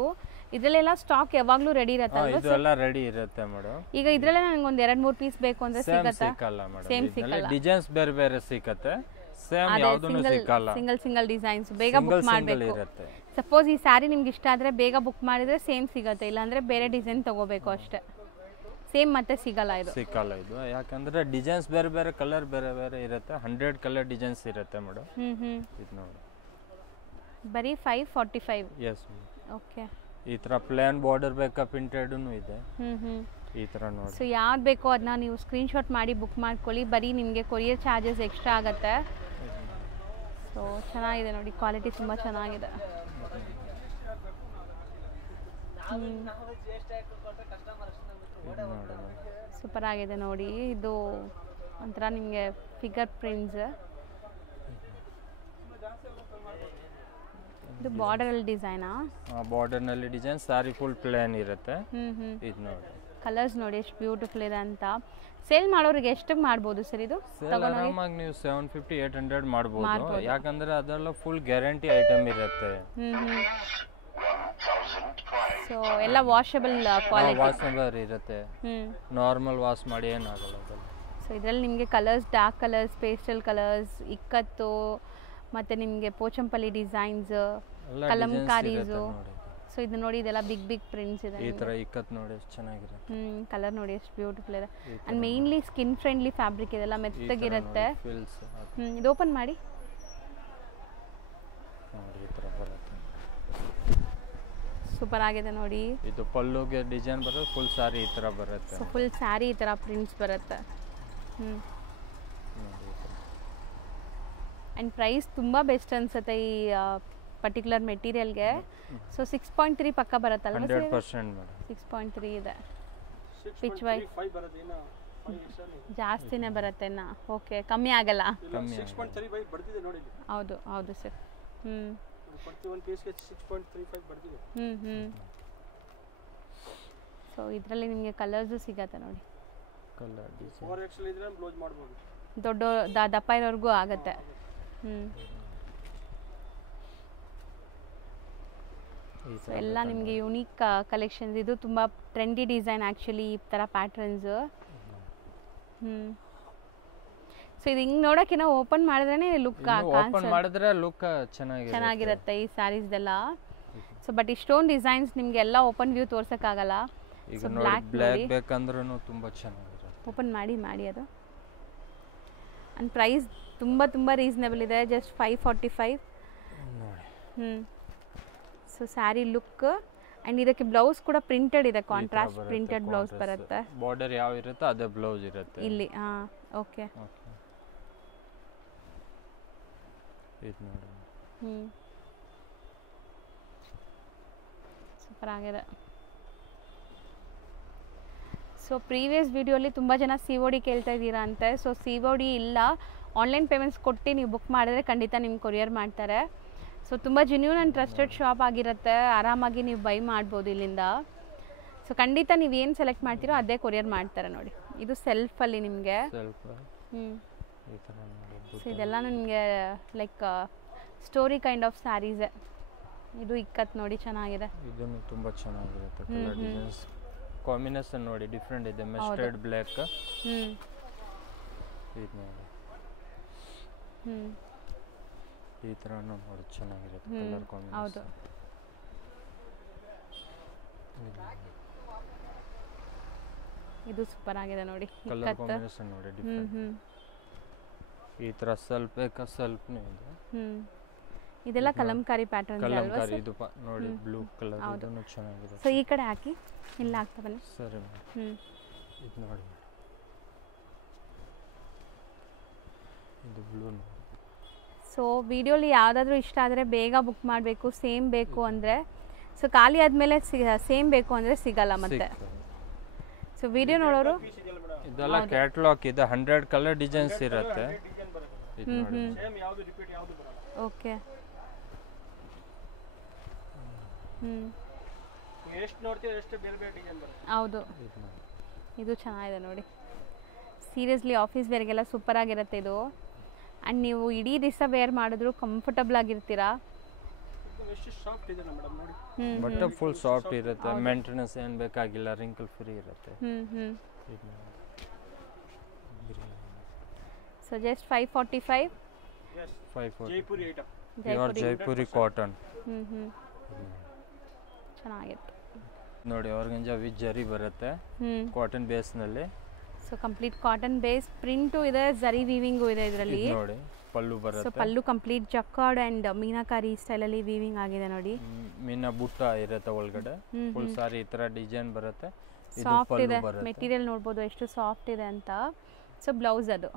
ಇದರಲ್ಲೆಲ್ಲ ಸ್ಟಾಕ್ ಯಾವಾಗಲೂ ರೆಡಿ ಇರುತ್ತೆ ಅಲ್ವಾ? ಇದೆಲ್ಲ ರೆಡಿ ಇರುತ್ತೆ ಮೇಡಮ್. ಈಗ ಇದರಲ್ಲೇ ನನಗೆ ಒಂದು 2-3 ಪೀಸ್ ಬೇಕು ಅಂದ್ರೆ ಸಿಗುತ್ತಾ? ಸಿಕ್ಕಲ್ಲ ಮೇಡಮ್. ಸೇಮ್ ಸಿಕ್ಕಲ್ಲ. ಡಿಸೈನ್ಸ್ ಬೇರೆ ಬೇರೆ ಸಿಗುತ್ತೆ, ಸೇಮ್ ಯಾವುದೂ ಸಿಕ್ಕಲ್ಲ. ಸಿಂಗಲ್ ಡಿಸೈನ್ಸ್ ಬೇಗ ಬುಕ್ ಮಾಡಬೇಕು. ಸಪೋಸ್ ಈ ಸ್ಯಾರಿ ನಿಮ್ಗೆ ಇಷ್ಟ ಆದರೆ ಬೇಗ ಬುಕ್ ಮಾಡಿದ್ರೆ ಸೇಮ್ ಸಿಗುತ್ತೆ, ಇಲ್ಲಾಂದ್ರೆ ಬೇರೆ ಡಿಸೈನ್ ತಗೋಬೇಕು ಅಷ್ಟೇ. ಸೇಮ್ ಮತ್ತೆ ಸಿಗಲ್ಲ ಇದು. ಸಿಕ್ಕಲ್ಲ ಇದು, ಯಾಕಂದ್ರೆ ಡಿಸೈನ್ಸ್ ಬೇರೆ ಬೇರೆ, ಕಲರ್ ಬೇರೆ ಬೇರೆ ಇರುತ್ತೆ. 100 ಕಲರ್ ಡಿಸೈನ್ಸ್ ಇರುತ್ತೆ ಮೇಡಮ್. ಇದು ನೋಡಿ ಬರೀ 545. ಎಸ್. ಓಕೆ. ಈ ತರ ಪ್ಲೇನ್ ಬಾರ್ಡರ್ ಬೇಕಾ ಪ್ರಿಂಟೆಡ್ನು ಇದೆ. ಈ ತರ ನೋಡಿ. ಸೊ ಯಾವ್ದು ಬೇಕೋ ಅದನ್ನ ನೀವು ಸ್ಕ್ರೀನ್ಶಾಟ್ ಮಾಡಿ ಬುಕ್ ಮಾಡ್ಕೊಳ್ಳಿ. ಬರೀ ನಿಮಗೆ ಕೊರಿಯರ್ ಚಾರ್ಜಸ್ ಎಕ್ಸ್ಟ್ರಾ ಆಗುತ್ತೆ. ಸೊ ಚೆನ್ನಾಗಿದೆ ನೋಡಿ, ಕ್ವಾಲಿಟಿ ತುಂಬ ಚೆನ್ನಾಗಿದೆ. ಸೂಪರ್ ಆಗಿದೆ ನೋಡಿ. ಇದು ಒಂಥರ ನಿಮಗೆ ಫಿಗರ್ ಪ್ರಿಂಟ್ಸ್. ಇದು ಬಾರ್ಡರ್ ಅಲ್ಲಿ ಡಿಸೈನಾ? ಬಾರ್ಡರ್ ನಲ್ಲಿ ಡಿಸೈನ್, ಸಾರಿ ಫುಲ್ ಪ್ಲೇನ್ ಇರುತ್ತೆ. ಇದು ನೋಡಿ, ಕಲರ್ಸ್ ನೋಡಿ ಎಷ್ಟು ಬ್ಯೂಟಿಫುಲ್ ಇದೆ ಅಂತ. ಸೇಲ್ ಮಾಡೋರಿಗೆ ಎಷ್ಟಕ್ಕೆ ಮಾಡ್ಬೋದು ಸರ್ ಇದು? ಆರಾಮಾಗಿ ನೀವು 750-800 ಮಾಡ್ಬೋದು, ಯಾಕಂದ್ರೆ ಅದೆಲ್ಲ ಫುಲ್ ಗ್ಯಾರಂಟಿ ಐಟಮ್ ಇರುತ್ತೆ. ಸೊ ಎಲ್ಲ ವಾಷಬಲ್ ಕ್ವಾಲಿಟಿ, ವಾಷಬಲ್ ಇರುತ್ತೆ. ನಾರ್ಮಲ್ ವಾಶ್ ಮಾಡಿ ಏನಾಗಲ್ಲ. ಸೊ ಇದರಲ್ಲಿ ನಿಮಗೆ colours, dark colours, pastel colours, ikat, ಮತ್ತೆ ನಿಮಗೆ ಪೋಚಂಪಲ್ಲಿ ಡಿಸೈನ್ಸ್, ಕಲಂಕಾರೀಸು. ಸೊ ಇದು ನೋಡಿ, ಇದೆಲ್ಲ ಬಿಗ್ ಪ್ರಿಂಟ್ಸ್ ಇದೆ. ಈ ತರ ಇಕ್ಕತ್ತು ನೋಡಿ ಎಷ್ಟು ಚೆನ್ನಾಗಿರುತ್ತೆ. ಕಲರ್ ನೋಡಿ ಎಷ್ಟು ಬ್ಯೂಟಿಫುಲ್ ಇದೆ. And mainly skin friendly fabric, ಇದೆಲ್ಲ ಮೆತ್ತಗಿರುತ್ತೆ. ಇದು ಓಪನ್ ಮಾಡಿ ನೋಡಿ, ಈ ತರ ಬರುತ್ತೆ. ಸೂಪರ್ ಆಗಿದೆ ನೋಡಿ. ಇದು ಪಲ್ಲುಗೆ ಡಿಸೈನ್ ಬರುತ್ತೆ, ಫುಲ್ ಸಾರಿ ಈ ತರ ಬರುತ್ತೆ. ಸೊ ಫುಲ್ ಸಾರಿ ಈ ತರ ಪ್ರಿಂಟ್ಸ್ ಬರುತ್ತೆ. ಆ್ಯಂಡ್ ಪ್ರೈಸ್ ತುಂಬ ಬೆಸ್ಟ್ ಅನ್ಸುತ್ತೆ ಈ ಪರ್ಟಿಕ್ಯುಲರ್ ಮೆಟೀರಿಯಲ್ಗೆ. ಸೊ 6.3 ಪಕ್ಕ ಬರುತ್ತಲ್ವ? 100% ಮೇಡಮ್. 6.3 ಇದೆ. ಪಿಚ್ ವೈ ಜಾಸ್ತಿನೇ ಬರುತ್ತೆನಾ? ಓಕೆ, ಕಮ್ಮಿ ಆಗಲ್ಲ. 6.35 ಬರ್ತಿದೆ ನೋಡಿ. ಹೌದು ಹೌದು ಸರ್. ಒಂದು ಪೀಸ್ಗೆ 6.35 ಬರ್ತಿದೆ. ಸೊ ಇದರಲ್ಲಿ ನಿಮಗೆ ಕಲರ್ಸು ಸಿಗತ್ತೆ ನೋಡಿ. ಕಲರ್ ಡಿಸೈನ್ 4XL ಇದ್ರೆ ಬ್ಲೌಸ್ ಮಾಡ್ಬೋದು, ದೊಡ್ಡ ದಪ್ಪ ಇರೋರ್ಗೂ ಆಗುತ್ತೆ. ಸೊ ಎಲ್ಲ ನಿಮಗೆ ಯುನೀಕ್ ಕಲೆಕ್ಷನ್ಸ್. ಇದು ತುಂಬ ಟ್ರೆಂಡಿ ಡಿಸೈನ್ ಆ್ಯಕ್ಚುಲಿ, ಈ ಥರ ಪ್ಯಾಟ್ರನ್ಸ್. ಸೊ ಇದು ಹಿಂಗೆ ನೋಡೋಕ್ಕಿಂತ ಓಪನ್ ಮಾಡಿದ್ರೇ ಲುಕ್ ಮಾಡಿದ್ರೆ ಲುಕ್ ಚೆನ್ನಾಗಿರುತ್ತೆ ಈ ಸ್ಯಾರೀಸ್ದೆಲ್ಲ. ಸೊ ಬಟ್ ಇಷ್ಟೊಂದು ಡಿಸೈನ್ಸ್ ನಿಮಗೆ ಎಲ್ಲ ಓಪನ್ ವ್ಯೂ ತೋರ್ಸೋಕ್ಕಾಗಲ್ಲ. ಸೊ ಬ್ಲ್ಯಾಕ್ ಬೇಕಂದ್ರೂ ತುಂಬ ಚೆನ್ನಾಗಿರುತ್ತೆ. ಓಪನ್ ಮಾಡಿ ಅದು. ಆ್ಯಂಡ್ ಪ್ರೈಸ್ ತುಂಬ ರೀಸನೇಬಲ್ ಇದೆ, just 545. So sari look. And ಇದಕ್ಕೆ ಬ್ಲೌಸ್ ಕೂಡ ಪ್ರಿಂಟೆಡ್ ಇದೆ, ಕಾಂಟ್ರಾಸ್ಟ್ ಪ್ರಿಂಟೆಡ್ ಬ್ಲೌಸ್ ಬರುತ್ತೆ. ಬಾರ್ಡರ್ ಯಾವ ಇರುತ್ತೆ ಅದೇ ಬ್ಲೌಸ್ ಇರುತ್ತೆ ಇಲ್ಲಿ. ಓಕೆ. ಇದು ನೋಡಿ. ಸೂಪರ್ ಆಗಿದೆ. ಸೊ ಪ್ರೀವಿಯಸ್ ವಿಡಿಯೋಲಿ ತುಂಬ ಜನ COD ಕೇಳ್ತಾ ಇದ್ದೀರಾ ಅಂತೆ. ಸೊ COD ಇಲ್ಲ, ಆನ್ಲೈನ್ ಪೇಮೆಂಟ್ಸ್ ಕೊಟ್ಟು ನೀವು ಬುಕ್ ಮಾಡಿದ್ರೆ ಖಂಡಿತ ನಿಮ್ಗೆ ಕೊರಿಯರ್ ಮಾಡ್ತಾರೆ. ಸೊ ತುಂಬ ಜೆನ್ಯೂನ್ ಆ್ಯಂಡ್ ಟ್ರಸ್ಟೆಡ್ ಶಾಪ್ ಆಗಿರುತ್ತೆ, ಆರಾಮಾಗಿ ನೀವು ಬೈ ಮಾಡ್ಬೋದು ಇಲ್ಲಿಂದ. ಸೊ ಖಂಡಿತ ನೀವು ಏನು ಸೆಲೆಕ್ಟ್ ಮಾಡ್ತೀರೋ ಅದೇ ಕೊರಿಯರ್ ಮಾಡ್ತಾರೆ ನೋಡಿ. ಇದು ಸೆಲ್ಫಲ್ಲಿ ನಿಮಗೆ. ಸೊ ಇದೆಲ್ಲ ನಿಮಗೆ ಲೈಕ್ ಸ್ಟೋರಿ ಕೈಂಡ್ ಆಫ್ ಸ್ಯಾರೀಸೇ. ಇದು ಇಕ್ಕತ್ತು ನೋಡಿ, ಚೆನ್ನಾಗಿದೆ. ಇದನ್ನು ತುಂಬ ಚೆನ್ನಾಗಿರುತ್ತೆ. ಕಲರ್ ಡಿಸೈನ್ಸ್ ಕಾಂಬಿನೇಷನ್ ನೋಡಿ, ಡಿಫ್ರೆಂಟ್ ಇದೆ. Mustard black. ಇದು ನೋಡಿ, ಈ ಥರ ನೋಡಿ ಚೆನ್ನಾಗಿರುತ್ತೆ ಕಲರ್ ಕಾಂಬಿನೇಷನ್. ಹೌದು. ಇದು ಸೂಪರ್ ಆಗಿದೆ ನೋಡಿ, ಕಲರ್ ಕಾಂಬಿನೇಷನ್ ನೋಡಿ ಡಿಫ್ರೆಂಟ್. ಈ ಥರ ಸ್ವಲ್ಪ ಬೇಕಾ ಸ್ವಲ್ಪನೇ ಇದೆ. ಇದೆಲ್ಲ ಕಲಂಕಾರಿ ಪ್ಯಾಟರ್ನ್ ಅಲ್ವಾ ಸರ್? ಇದು ನೋಡಿ ಬ್ಲೂ ಕಲರ್, ಇದನ್ನು ಚೆನ್ನಾಗಿದೆ. ಸೊ ಈ ಕಡೆ ಹಾಕಿ, ಇಲ್ಲ ಹಾಕ್ತಾ ಬನ್ನಿ. ಸರಿ ಮೇಡಮ್. ಇದು ನೋಡಿ, ಇದು ಬ್ಲೂ. ಸೊ ವಿಡಿಯೋಲಿ ಯಾವುದಾದ್ರೂ ಇಷ್ಟ ಆದರೆ ಬೇಗ ಬುಕ್ ಮಾಡಬೇಕು. ಸೇಮ್ ಬೇಕು ಅಂದರೆ, ಸೊ ಖಾಲಿ ಆದಮೇಲೆ ಸೇಮ್ ಬೇಕು ಅಂದರೆ ಸಿಗಲ್ಲ ಮತ್ತೆ. ಸೊ ವಿಡಿಯೋ ನೋಡೋರು ಇದೆಲ್ಲ ಕ್ಯಾಟಲಾಗ್ ಇದೆ, 100 ಕಲರ್ ಡಿಸೈನ್ಸ್ ಇರುತ್ತೆ. ಸೇಮ್ ಯಾವುದು ರಿಪೀಟ್ ಯಾವುದು ಬರಲ್ಲ. ಓಕೆ. ಎಷ್ಟು ನೋಡ್ತೀವಿ ಎಷ್ಟು ಬೇರೆ ಬೇರೆ ಡಿಸೈನ್ ಬರುತ್ತೆ. ಹೌದು, ಇದು ಚೆನ್ನಾಗಿದೆ ನೋಡಿ. ಸೀರಿಯಸ್ಲಿ ಆಫೀಸ್ ವೇರ್ಗೆಲ್ಲ ಸೂಪರ್ ಆಗಿರುತ್ತೆ ಇದು. ಆ್ಯಂಡ್ ನೀವು ಇಡೀ ದಿವಸ ವೇರ್ ಮಾಡಿದ್ರು ಕಂಫರ್ಟಬಲ್ ಆಗಿರ್ತೀರಾ. ಎಷ್ಟು ಸಾಫ್ಟ್ ಇದೆ ಮೇಡಮ್ ನೋಡಿ. ಬಟ್ಟೆ ಫುಲ್ ಸಾಫ್ಟ್ ಇರುತ್ತೆ, ಮೇಂಟೆನೆನ್ಸ್ ಏನು ಬೇಕಾಗಿಲ್ಲ, ರಿಂಕಲ್ ಫ್ರೀ ಇರುತ್ತೆ. So just 545. Yes. 540. Jaipuri item. Pure Jaipuri cotton. ಚೆನ್ನಾಗಿತ್ತು ನೋಡಿ. ಆರ್ಗಂಜಾ ವಿತ್ ಜರಿ ಬರುತ್ತೆ, ಕಾಟನ್ ಬೇಸ್ನಲ್ಲಿ. So complete cotton base, print ಇದೆ, ಜರಿ ವೀವಿಂಗು ಇದೆ ಇದರಲ್ಲಿ ನೋಡಿ. ಪಲ್ಲು ಸೊ ಬರುತ್ತೆ. Pallu complete jacquard and meenakari ಸ್ಟೈಲಲ್ಲಿ ವೀವಿಂಗ್ ಆಗಿದೆ ನೋಡಿ. ಮೀನಾ ಬುಟ್ಟ ಇರುತ್ತೆ ಒಳಗಡೆ. ಫುಲ್ ಸಾರಿ ಈ ಥರ ಡಿಸೈನ್ ಬರುತ್ತೆ. ಇದು ಸಾಫ್ಟ್ ಪಲ್ಲು ಇದೆ, ಬರುತ್ತೆ. ಮೆಟೀರಿಯಲ್ ನೋಡ್ಬೋದು ಎಷ್ಟು ಸಾಫ್ಟ್ ಇದೆ ಅಂತ. ಸೊ ಬ್ಲೌಸ್ ಅದು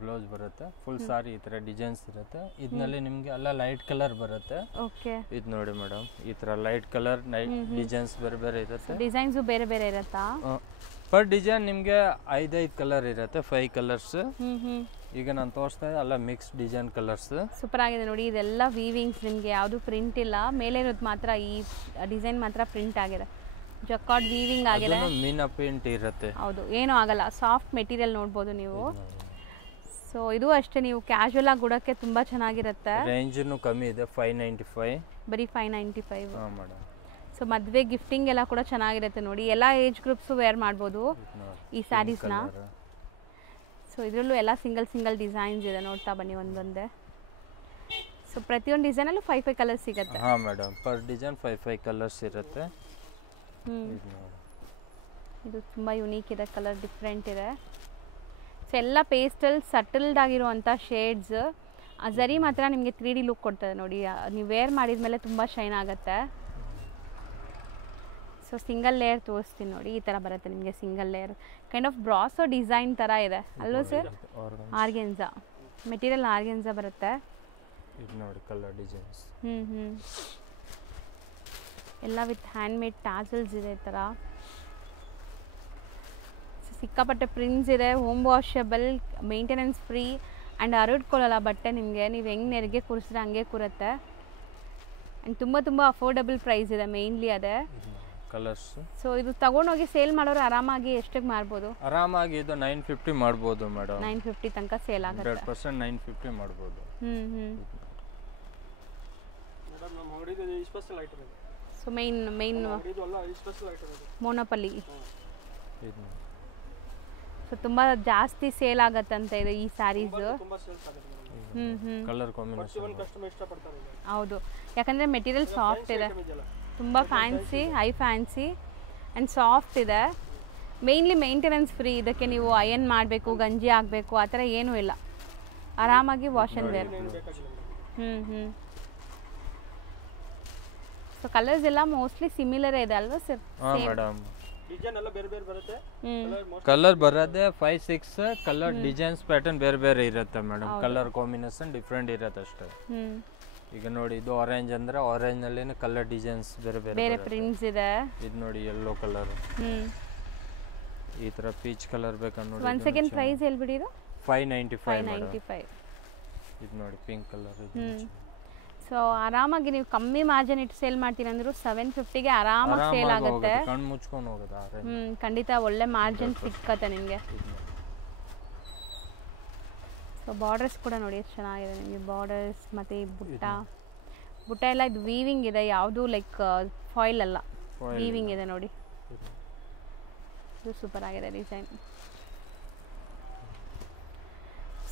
ಬ್ಲೌಸ್ ಬರುತ್ತೆ. ಫುಲ್ ಸಾರಿ ಈ ಥರ ಡಿಸೈನ್ಸ್ ಇರುತ್ತೆ. ಇದರಲ್ಲಿ ನಿಮಗೆ ಎಲ್ಲ ಲೈಟ್ ಕಲರ್ ಬರುತ್ತೆ. ಓಕೆ. ಇದು ನೋಡಿ ಮೇಡಮ್, ಈ ಥರ ಲೈಟ್ ಕಲರ್ ಡಿಸೈನ್ಸ್ ಬೇರೆ ಬೇರೆ ಇರುತ್ತೆ. ಡಿಸೈನ್ಸು ಬೇರೆ ಬೇರೆ ಇರುತ್ತಾ? ಪರ್ ಡಿಸೈನ್ ನಿಮಗೆ 5 ಕಲರ್ ಇರುತ್ತೆ, 5 ಕಲರ್ಸ್. ಈಗ ನಾನು ತೋರಿಸ್ತಾ ಇದ್ದೆ ಎಲ್ಲ ಮಿಕ್ಸ್ ಡಿಸೈನ್ ಕಲರ್ಸ್. ಸೂಪರ್ ಆಗಿದೆ ನೋಡಿ. ಇದೆಲ್ಲ ವೀವಿಂಗ್ಸ್, ನಿಮಗೆ ಯಾವುದು ಪ್ರಿಂಟ್ ಇಲ್ಲ. ಮೇಲೆ ಇರೋದು ಮಾತ್ರ ಈ ಡಿಸೈನ್ ಮಾತ್ರ ಪ್ರಿಂಟ್ ಆಗಿದೆ, ಜಕ್ಕಾರ್ಡ್ ವೀವಿಂಗ್ ಆಗಿದೆ. ಮೀನಾ ಪ್ರಿಂಟ್ ಇರುತ್ತೆ. ಹೌದು, ಏನೂ ಆಗಲ್ಲ. ಸಾಫ್ಟ್ ಮೆಟೀರಿಯಲ್ ನೋಡ್ಬೋದು ನೀವು. ಸೊ ಇದು ಅಷ್ಟೇ, ನೀವು ಕ್ಯಾಶುವಲ್ ಆಗಿ ಉಡೋಕ್ಕೆ ತುಂಬ ಚೆನ್ನಾಗಿರುತ್ತೆ. ರೇಂಜನ್ನು ಕಮ್ಮಿ ಇದೆ, 595. ಬರೀ 595. ಹಾಂ ಮೇಡಮ್. ಸೊ ಮದುವೆ ಗಿಫ್ಟಿಂಗ್ ಎಲ್ಲ ಕೂಡ ಚೆನ್ನಾಗಿರುತ್ತೆ ನೋಡಿ. ಎಲ್ಲ ಏಜ್ ಗ್ರೂಪ್ಸು ವೇರ್ ಮಾಡ್ಬೋದು ಈ ಸ್ಯಾರೀಸ್ನ. ಸೊ ಇದರಲ್ಲೂ ಎಲ್ಲ ಸಿಂಗಲ್ ಡಿಸೈನ್ಸ್ ಇದೆ, ನೋಡ್ತಾ ಬನ್ನಿ ಒಂದೊಂದೇ. ಸೊ ಪ್ರತಿಯೊಂದು ಡಿಸೈನಲ್ಲೂ 5 ಕಲರ್ಸ್ ಸಿಗುತ್ತೆ. ಹಾಂ ಮೇಡಮ್, ಪರ್ ಡಿಸೈನ್ 5 ಕಲರ್ಸ್ ಇರುತ್ತೆ. ಇದು ತುಂಬ ಯುನೀಕ್ ಇದೆ, ಕಲರ್ ಡಿಫ್ರೆಂಟ್ ಇದೆ. ಸೊ ಎಲ್ಲ ಪೇಸ್ಟಲ್ ಸಟಲ್ಡ್ ಆಗಿರುವಂಥ ಶೇಡ್ಸ್. ಆ ಜರಿ ಮಾತ್ರ ನಿಮಗೆ 3D ಲುಕ್ ಕೊಡ್ತದೆ ನೋಡಿ. ನೀವು ವೇರ್ ಮಾಡಿದ ಮೇಲೆ ತುಂಬ ಶೈನ್ ಆಗುತ್ತೆ. ಸೊ ಸಿಂಗಲ್ ಲೇಯರ್ ತೋರಿಸ್ತೀನಿ ನೋಡಿ. ಈ ಥರ ಬರುತ್ತೆ ನಿಮಗೆ single layer, kind of brasso design ಥರ ಇದೆ ಅಲ್ವಾ ಸರ್? ಆರ್ಗೆನ್ಸಾ ಮೆಟೀರಿಯಲ್, ಆರ್ಗೆನ್ಸಾ ಬರುತ್ತೆ. ಇದು ನೋಡಿ ಕಲರ್ ಡಿಸೈನ್ಸ್. ಎಲ್ಲ ವಿತ್ ಹ್ಯಾಂಡ್ ಮೇಡ್ ಟಾಸಲ್ಸ್ ಇದೆ ಈ ಥರ. ಸಿಕ್ಕಾಪಟ್ಟೆ ಪ್ರಿಂಟ್ಸ್ ಇದೆ, home washable, maintenance free and ಹರಡ್ಕೊಳ್ಳಲ್ಲ ಬಟ್ಟೆ ನಿಮಗೆ. ನೀವು ಹೆಂಗೆ ನೆರಿಗೆ ಕೂರಿಸಿದ್ರೆ ಹಂಗೆ ಕೂರುತ್ತೆ. ಆ್ಯಂಡ್ ತುಂಬ ಅಫೋರ್ಡಬಲ್ ಪ್ರೈಸ್ ಇದೆ, ಮೇಯ್ನ್ಲಿ ಅದೇ ಕಲರ್ಸ್. ಸೊ ಇದು ತಗೊಂಡೋಗಿ ಸೇಲ್ ಮಾಡೋರು ಆರಾಮಾಗಿ ಎಷ್ಟಕ್ಕೆ ಮಾರ್ಬೋದು? ಆರಾಮಾಗಿ ಇದು 950 ಮಾಡ್ಬೋದು ಮೇಡಮ್. 950 ತನಕ ಸೇಲ್ ಆಗುತ್ತೆ. 100% 950 ಮಾಡ್ಬೋದು. ಮೇಡಮ್ ನಮ್ಮ ಅಂಗಡಿದು ಈ ಸ್ಪೆಷಲ್ ಐಟಮ್ ಇದೆ. ಸೊ ಮೇನ್ ಇದು ಅಲ್ಲ, ಈ ಸ್ಪೆಷಲ್ ಐಟಮ್ ಇದೆ, ಮೋನೋಪಲಿ. ಇದು ಸೊ ತುಂಬ ಜಾಸ್ತಿ ಸೇಲ್ ಆಗತ್ತಂತೆ ಇದು ಈ ಸ್ಯಾರೀಸ್. ತುಂಬಾ ಸೇಲ್ಸ್ ಆಗುತ್ತೆ ಕಲರ್ ಕಾಂಬಿನೇಷನ್. ಒಂದು ಕಸ್ಟಮರ್ ಇಷ್ಟಪಡ್ತಾರೆ ಇದು. ಹೌದು, ಯಾಕಂದರೆ ಮೆಟೀರಿಯಲ್ ಸಾಫ್ಟ್ ಇದೆ, ತುಂಬ fancy, high fancy and soft ಇದೆ. Mainly maintenance free. ಇದಕ್ಕೆ ನೀವು ಅಯನ್ ಮಾಡಬೇಕು, ಗಂಜಿ ಆಗಬೇಕು ಆ ಥರ ಏನೂ ಇಲ್ಲ. ಆರಾಮಾಗಿ wash and wear. So colours ಎಲ್ಲ ಮೋಸ್ಟ್ಲಿ ಸಿಮಿಲರ್ ಇದೆ ಅಲ್ವಾ ಸರ್? ಹಾಂ ಮೇಡಮ್. ಡಿಸೈನ್ ಎಲ್ಲ ಬೇರೆ ಬೇರೆ ಬರುತ್ತೆ. ಕಲರ್ ಬರೋದೇ 5-6 ಕಲರ್ ಡಿಸೈನ್ಸ್ ಪ್ಯಾಟರ್ನ್ ಬೇರೆ ಬೇರೆ ಇರುತ್ತೆ ಮೇಡಮ್. ಕಲರ್ ಕಾಂಬಿನೇಷನ್ ಡಿಫ್ರೆಂಟ್ ಇರುತ್ತೆ ಅಷ್ಟೇ. ಈಗ ನೋಡಿ, ಇದು ಆರೆಂಜ್ ಅಂದ್ರೆ ಆರೆಂಜ್ ನಲ್ಲಿ ಕಲರ್ ಡಿಸೈನ್ಸ್ ಬೇರೆ ಬೇರೆ ಪ್ರಿಂಟ್ಸ್ ಇದೆ. ಇದು ನೋಡಿ ಯೆಲ್ಲೋ ಕಲರ್, ಈ ತರ ಪೀಚ್ ಕಲರ್ ಬೇಕಂತ ನೋಡಿ. 1 ಸೆಕೆಂಡ್ ಪ್ರೈಸ್ ಹೇಳ್ಬಿಡಿ. ಇದು 595. ಇದು ನೋಡಿ ಪಿಂಕ್ ಕಲರ್. ಸೊ ಆರಾಮಾಗಿ ನೀವು ಕಮ್ಮಿ ಮಾರ್ಜಿನ್ ಇಟ್ಟು ಸೇಲ್ ಮಾಡ್ತೀರಿ ಅಂದ್ರು 750ಗೆ ಆರಾಮಾಗಿ ಸೇಲ್ ಆಗುತ್ತೆ. ಕಣ್ಣು ಮುಚ್ಕೊಂಡು ಹೋಗುತ್ತೆ ಆರೆಂಜ್. ಖಂಡಿತ ಒಳ್ಳೆ ಮಾರ್ಜಿನ್ ಸಿಕ್ಕತ್ತೆ ನಿಮಗೆ. ಸೊ ಬಾರ್ಡರ್ಸ್ ಕೂಡ ನೋಡಿ ಎಷ್ಟು ಚೆನ್ನಾಗಿದೆ ನಿಮಗೆ. ಬಾರ್ಡರ್ಸ್ ಮತ್ತು ಈ ಬುಟ್ಟ ಎಲ್ಲ ಇದು ವೀವಿಂಗ್ ಇದೆ, ಯಾವುದು ಲೈಕ್ ಫಾಯಿಲ್ ಅಲ್ಲ, ವೀವಿಂಗ್ ಇದೆ ನೋಡಿ. ಇದು ಸೂಪರ್ ಆಗಿದೆ ಡಿಸೈನ್.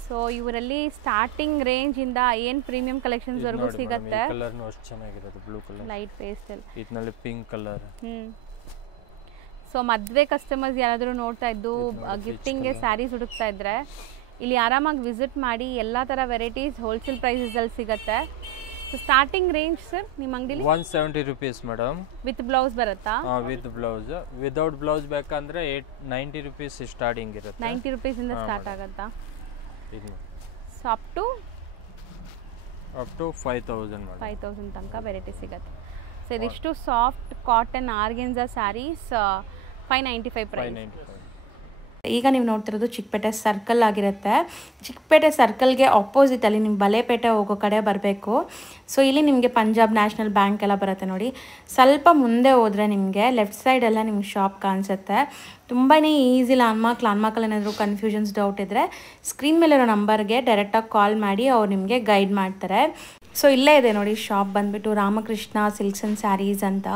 ಸೊ ಇವರಲ್ಲಿ ಸ್ಟಾರ್ಟಿಂಗ್ ರೇಂಜಿಂದ ಏನು ಪ್ರೀಮಿಯಂ ಕಲೆಕ್ಷನ್ಸ್ವರೆಗೂ ಸಿಗುತ್ತೆ. ಕಲರ್ನು ಅಷ್ಟು ಚೆನ್ನಾಗಿರೋದು, ಬ್ಲೂ ಕಲರ್, ಲೈಟ್ ಪೇಸ್ಟಲ್, ಇದರಲ್ಲಿ ಪಿಂಕ್ ಕಲರ್. ಸೊ ಮದುವೆ ಕಸ್ಟಮರ್ಸ್ ಯಾರಾದರೂ ನೋಡ್ತಾ ಇದ್ದು ಗಿಫ್ಟಿಂಗ್ಗೆ ಸ್ಯಾರೀಸ್ ಹುಡುಕ್ತಾ ಇದ್ರೆ ಇಲ್ಲಿ ಆರಾಮಾಗಿ ವಿಸಿಟ್ ಮಾಡಿ. ಎಲ್ಲ ಥರ ವೆರೈಟೀಸ್ ಹೋಲ್ಸೇಲ್ ಪ್ರೈಸಸಲ್ಲಿ ಸಿಗುತ್ತೆ. ಸೊ ಸ್ಟಾರ್ಟಿಂಗ್ ರೇಂಜ್ ಸರ್ ನಿಮ್ಮ ಅಂಗಡಿಲಿ 170 ರೂಪೀಸ್ ಮೇಡಮ್. ವಿತ್ ಬ್ಲೌಸ್ ಬರುತ್ತಾ? With blouse. ವಿದೌಟ್ ಬ್ಲೌಸ್ ಬೇಕಂದ್ರೆ 90 ರೂಪೀಸ್ ಸ್ಟಾರ್ಟಿಂಗ್ ಇರುತ್ತೆ. 90 ರೂಪೀಸಿಂದ ಸ್ಟಾರ್ಟ್ ಆಗುತ್ತಾ? So up to 5000 madam. 5000 ತನಕ ವೆರೈಟಿ ಸಿಗುತ್ತೆ. ಸೊ ಇದಿಷ್ಟು soft cotton organza saris 595 price. 595. ಈಗ ನೀವು ನೋಡ್ತಿರೋದು ಚಿಕ್ಕಪೇಟೆ ಸರ್ಕಲ್ ಆಗಿರುತ್ತೆ. ಚಿಕ್ಕಪೇಟೆ ಸರ್ಕಲ್ಗೆ ಆಪೋಸಿಟಲ್ಲಿ ನೀವು ಬಲೇಪೇಟೆ ಹೋಗೋ ಕಡೆ ಬರಬೇಕು. ಸೊ ಇಲ್ಲಿ ನಿಮಗೆ ಪಂಜಾಬ್ ನ್ಯಾಷನಲ್ ಬ್ಯಾಂಕ್ ಎಲ್ಲ ಬರುತ್ತೆ ನೋಡಿ. ಸ್ವಲ್ಪ ಮುಂದೆ ಹೋದರೆ ನಿಮಗೆ ಲೆಫ್ಟ್ ಸೈಡೆಲ್ಲ ನಿಮ್ಗೆ ಶಾಪ್ ಕಾಣಿಸುತ್ತೆ. ತುಂಬಾ ಈಸಿ. ಲ್ಯಾಂಡ್ಮಾರ್ಕಲ್ಲಿ ಏನಾದರೂ ಕನ್ಫ್ಯೂಷನ್ಸ್ ಡೌಟ್ ಇದ್ದರೆ ಸ್ಕ್ರೀನ್ ಮೇಲಿರೋ ನಂಬರ್ಗೆ ಡೈರೆಕ್ಟಾಗಿ ಕಾಲ್ ಮಾಡಿ ಅವ್ರು ನಿಮಗೆ ಗೈಡ್ ಮಾಡ್ತಾರೆ. ಸೊ ಇಲ್ಲೇ ಇದೆ ನೋಡಿ ಶಾಪ್ ಬಂದುಬಿಟ್ಟು ರಾಮಕೃಷ್ಣ ಸಿಲ್ಕ್ಸ್ ಆ್ಯಂಡ್ ಸ್ಯಾರೀಸ್ ಅಂತ.